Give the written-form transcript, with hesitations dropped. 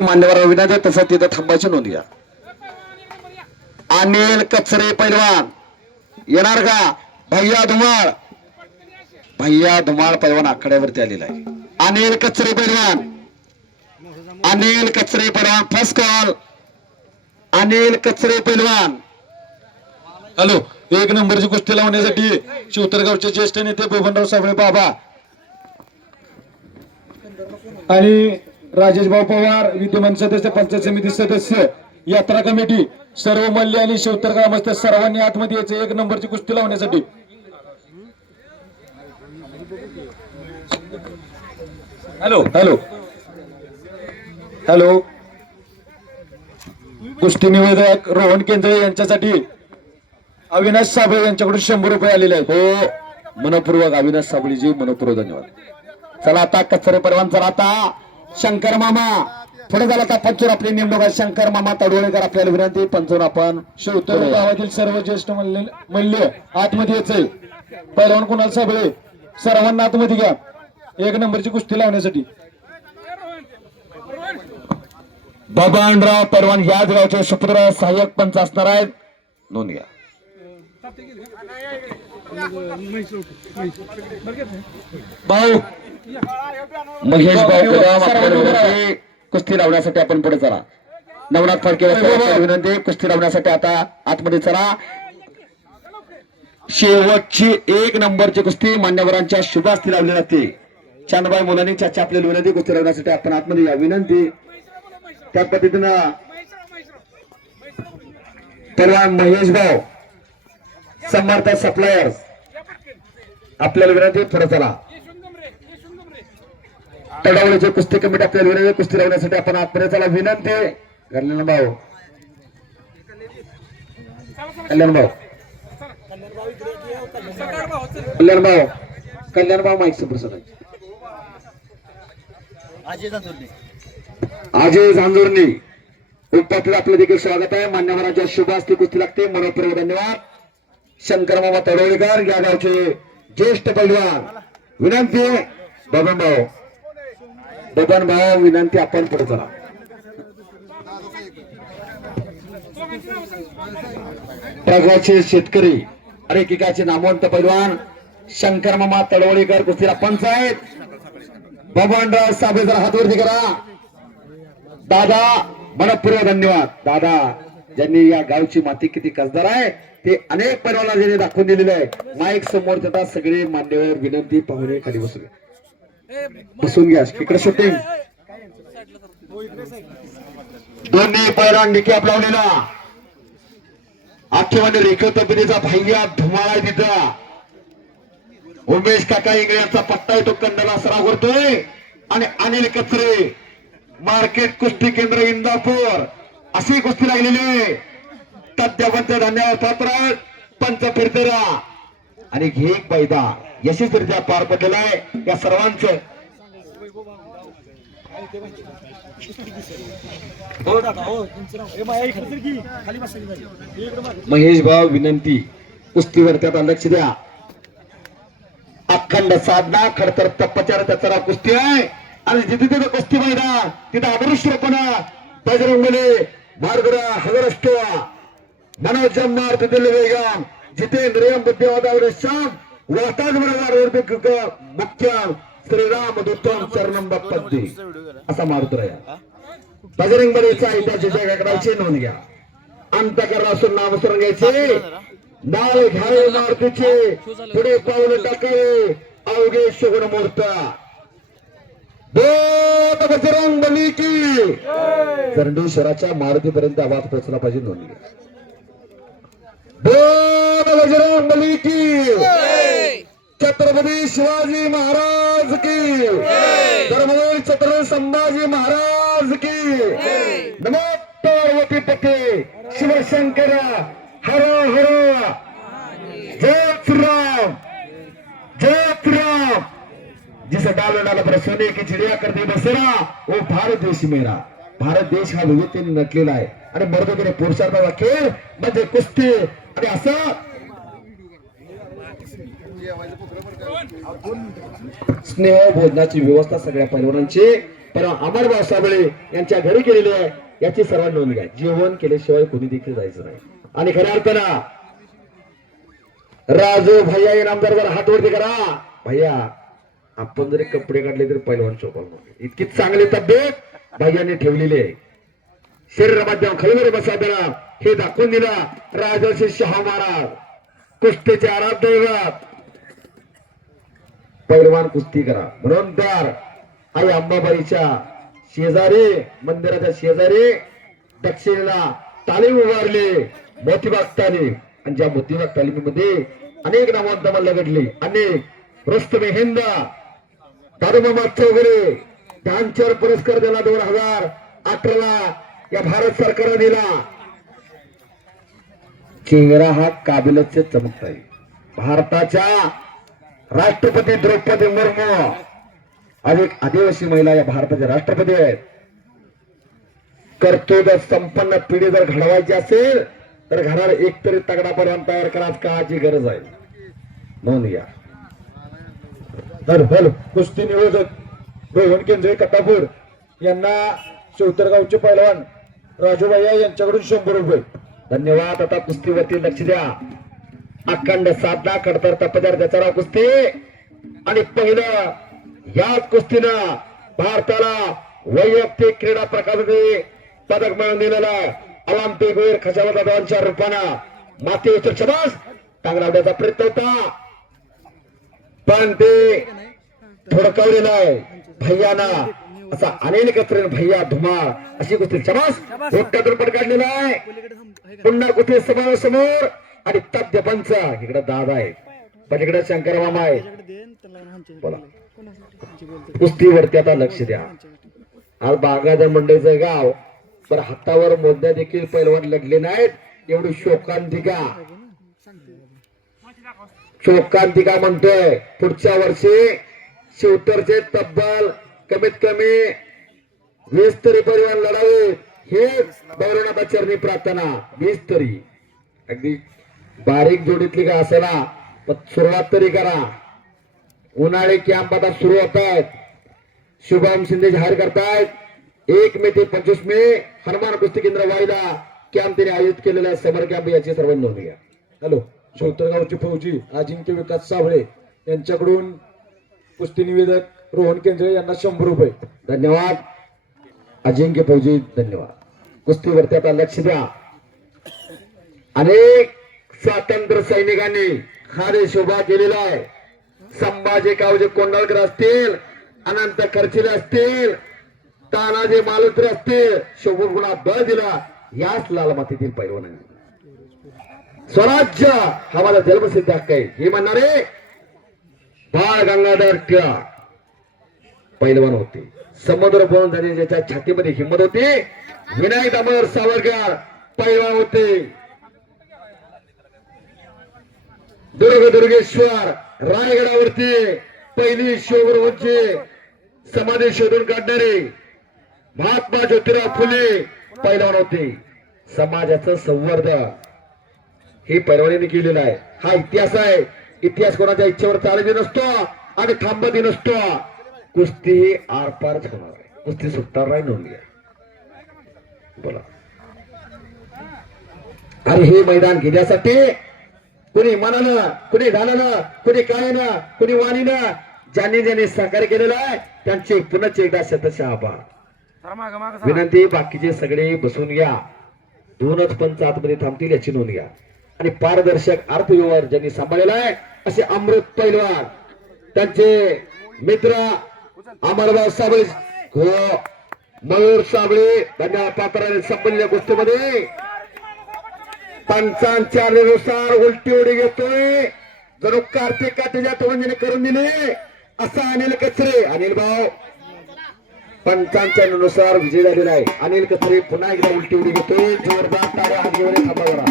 मान्यवर विनंती तसं तिथं थांबायची नोंद घ्या. अनिल कचरे पैलवान येणार का? भैया धुमाळ पैलवान आकड्यावरती आलेला आहे. अनिल कचरे पैलवान फर्स्ट कॉल. अनिल कचरे पैलवान. हॅलो, एक नंबरची कुस्ती लावण्यासाठी शिवतरगावचे ज्येष्ठ नेते बबनराव साबळे बाबा आणि राजेशभाऊ पवार विद्यमान सदस्य, पंचायत समिती सदस्य, यात्रा कमिटी, सर्व मल्ले आणि शिवतर ग्रामस्थ सर्वांनी आतमध्ये यायचे एक नंबरची कुस्ती लावण्यासाठी. हॅलो हॅलो हॅलो कुस्ती निवेदक रोहन केंद्रे यांच्यासाठी अविनाश साबळे यांच्याकडून 100 रुपये आलेले आहेत. हो, मनपूर्वक अविनाश साबळेजी, मनपूर्वक धन्यवाद. चला आता कचरे परवान. चला आता शंकर मामा पुढे झाला. आता पंचूर आपली नेमणूक आहे. शंकर मामा तडवळेकर आपल्याला विनंती. पंचूर आपण शिवतर गावातील सर्व ज्येष्ठ मल्ले आतमध्ये यायचंय. पहिलवान कुणाल साबळे सर्वांना आतमध्ये घ्या एक नंबरची कुस्ती लावण्यासाठी. बबनराव परवान याच गावचे सुपुत्र सहाय्यक पंच असणार आहेत. नोंद घ्या. भाऊ महेश भाऊ कुस्ती लावण्यासाठी आपण पुढे चला. नवनाथ फडके विनंती कुस्ती लावण्यासाठी आता आतमध्ये चला. शेवटची एक नंबरची कुस्ती मान्यवरांच्या शुभ हस्ती लावली जाते. चांदबाई मुलांनी चाचा आपल्याला विनंती कुस्ती लावण्यासाठी आपण आतमध्ये या. विनंती त्या पद्धतीनं परवान महेश भाऊ समर्थ सप्लायर्स आपल्याला विनंती पुढे चला. तडावळीची कुस्ती कमिटी आपल्याला विनंती कुस्ती लावण्यासाठी आपण आतमध्ये चला. विनंती कल्याण भाऊ माईक समोर. अजय झांजुर्णी उपस्थित आपलं देखील स्वागत आहे. मान्यवरांच्या शुभ हस्ती कुस्ती लागते. मनपूर्वक धन्यवाद. शंकर मामा तडवळेकर या गावचे ज्येष्ठ पैलवान विनंती. बबन भाऊ विनंती आपण पुढे चला. प्रगतशील शेतकरी अरे एकेकाचे नामवंत पैलवान शंकर मामा तडवळेकर कुस्तीला पंच आहेत. बबनराव साबळे जरा हातवरती करा. दादा मनपूर्वक धन्यवाद. दादा ज्यांनी या गावची माती किती कसदार आहे ते अनेक पैलवानांना ज्यांनी दाखवून दिलेले आहे. माईक समोर देतात सगळे मान्यवर विनंती. पाहुणे खाली बसून घ्या. इकडे शूटिंग दोन्ही पैलवान निकाप लावलेला आठवणी रेखीव तब्येतीचा भैया धुमाळा आहे तिथं. उमेश काका इंगळे यांचा पट्टा आहे तो कंडला सराव करतोय. आणि अनिल कचरे मार्केट कुस्ती केंद्र इंदापूर अशी कुस्ती लागलेली. तथ्यवंत धन्यवाद पात्र पंच फिरतेरा आणि घेक पैदा यशस्वीरित्या पार पडलेला आहे. या सर्वांचं महेश भाऊ विनंती कुस्तीवर त्यात लक्ष द्या. अखंड साधना खडतर तपचार त्याचा कुस्ती आहे. आणि जिथे तिथे कुस्ती मैदान तिथे अदृश्यपणा बजरंगबली मार्गरा हजरष्टवा मनोज जम्मार दिल्ली वेगम जितेंद्रियम बुद्धिवादावर श्याम वाताज मुख्य श्रीराम दुत्तम चरणम पद्दी असा मारुती राया. बजरंगबलीचा इतिहास जय करायची नोंद घ्या. अंतकरण असून नाम सुरून घ्यायचे. नाव घ्यावे मारुतीचे पुढे पाऊल टाकावे अवघे शुगुण मूर्त. बजरंगबली की चंडेश्वराच्या मारुतीपर्यंत आवाज पोहोचला पाहिजे. नोंद घ्या. बजरंगबली की छत्रपती शिवाजी महाराज की धर्मवीर छत्रपती संभाजी महाराज की. नमो पार्वती पते शिवशंकर हर हर जय श्रीराम जय श्रीराम. जिसे डालो डाला पर सोने की चिड़िया कर दे बसेरा वो भारत देश मेरा. भारत देश हा विविधतेने नटलेला आहे. आणि मर्दकीने पुरुषार्थ खेळ म्हणजे कुस्ती. आणि असं स्नेह भोजनाची व्यवस्था सगळ्या पैलवानांची पण अमरभाऊ साबळे यांच्या घरी केलेली आहे याची सर्वांनी नोंद घ्या. जेवण केल्याशिवाय कोणी देखील जायचं नाही. आणि खऱ्या अर्थानं राजू भैया इनामदार जर हात वरती करा. भैया आपण जरी कपडे काढले तरी पैलवान चोपाल इतकी चांगली तब्येत भैयाने ठेवलेली आहे. शरीरामध्ये खालीवर बसायला हे दाखवून दिला राजर्षी शाहू महाराज कुस्तीचे आराध्य दैवत. पैलवान कुस्ती करा म्हणून तर आई अंबाबाईच्या शेजारी मंदिराच्या शेजारी दक्षिणेला तालीम उभारली मोतीबाग तालीम. आणि ज्या मोतीबाग तालिमीमध्ये अनेक नामवंत मल्ल घडली. अनेक रुस्तमे हिंद दादूमामा चौगुले ध्यानचंद पुरस्कार दिला 2018 या भारत सरकारने दिला. चेहरा हा काबिलचे चमकत आहे. भारताच्या राष्ट्रपती द्रौपदी मुर्मू अनेक आदिवासी महिला या भारताच्या राष्ट्रपती आहेत. कर्तव्य संपन्न पिढी जर घडवायची असेल तर घराला एकतरी तगडा पर्यंत तयार करायची काळाची गरज आहे. म्हणून या तर भल कुस्ती नियोजक रोहन केंद्रे कटापूर यांना शिवतरगावचे पैलवान राजूभैया यांच्याकडून 100 रुपये. धन्यवाद. आता कुस्तीवरती लक्ष द्या. अखंड साधना खडतर तपदार त्याचा कुस्ती आणि पहिलं याच कुस्तीनं भारताला वैयक्तिक क्रीडा प्रकारामध्ये पदक मिळवून दिलेलं आहे. ऑलिम्पिक वीर खचावत दोनच्या रूपानं माती उचल शबास टांगरावण्याचा प्रयत्न होता पण ते थोडकवलेलं आहे भैयाना. असा अनिल कचरे भैया धुमाळ अशी कुस्ती शबास डोक्यातून पट काढलेला आहे. पुन्हा कुस्ती समोर आणि तथ्य पंच इकडे दादा आहे पलीकडे शंकर मामा आहे. बोला कुस्तीवरती आता लक्ष द्या. आज बागायत मंडईचं गाव पर हातावर मोजण्या देखील पैलवान लढले नाहीत. एवढी शोकांतिका म्हणतोय. पुढच्या वर्षी शिवतरचे तब्बल कमीत कमी 20 तरी पैलवान लढावे हे भैरवनाथा चरणी प्रार्थना. 20 तरी अगदी बारीक जोडीतली का असेना पण सुरुवात तरी करा. उन्हाळी कॅम्प आता सुरू होत आहेत. शुभम शिंदे जाहीर करतायत 1 मे ते 25 मे हनुमान कुस्ती केंद्र वाईला कॅम्प त्यांनी आयोजित केलेला समर कॅम्प याची सर्वांनी नोंद घ्या. हॅलो शिवतरगावचे फौजी अजिंक्य विकास साबळे यांच्याकडून कुस्ती निवेदक रोहन केंद्रे यांना 100 रुपये. धन्यवाद अजिंक्य फौजी धन्यवाद. कुस्तीवरती आता लक्ष द्या. अनेक स्वातंत्र्य सैनिकांनी हा देश उभा केलेला आहे. संभाजी कावजे कोंडाळकर असतील अनंत खर्चिले असतील तानाजी मालुसरे असतील शोभून बळ दिला याच लाल मातीतील पैलवानांनी. स्वराज्य हा माझा जन्मसिद्ध हक्क आहे हे म्हणणारे बाळ गंगाधर टिळक पैलवान होते. समुद्र बोलून झाले ज्याच्या छातीमध्ये हिंमत होती. विनायक दामोदर सावरकर पैलवान होते. दुर्गेश्वर रायगडावरती पहिली शिवगुरूंची समाधी शोधून काढणारे महात्मा ज्योतिराव फुले पैलवान होते. समाजाचं संवर्धन हे पैलवानीने केलेलं आहे. हा इतिहास आहे. इतिहास कोणाच्या इच्छेवर चालत नसतो आणि थांबत नसतो. कुस्ती ही आरपारच होणार आहे. कुस्ती सुटणार नाही. नोंद घ्या. बोला. आणि हे मैदान घेण्यासाठी कुणी मनानं कुणी घालानं कुणी कायनं कुणी वाणीनं ज्यांनी सहकार्य केलेलं आहे त्यांचे पुन्हा एकदा शतशः आभार. विनंती बाकीचे सगळे बसून घ्या. 2च पंच आतमध्ये थांबतील याची नोंद घ्या. आणि पारदर्शक अर्थव्यवहार ज्यांनी सांभाळलेला आहे असे अमृत पैलवान त्यांचे मित्र अमरभाऊ साबळे मयूर साबळे धन्यवाद पात्राने संपलेल्या कुस्तीमध्ये पंचांच्या नुसार उलटी उडी घेतोय. जणू कार्तिक काटेच्या तोंडीने करून दिले असा अनिल कचरे. अनिल भाऊ पंचांच्या नुसार विजय झालेला आहे. अनिल कचरे पुन्हा एकदा उलटी उडी घेतोय. जोरदार टाळ्या हात घेऊन थांबा करा.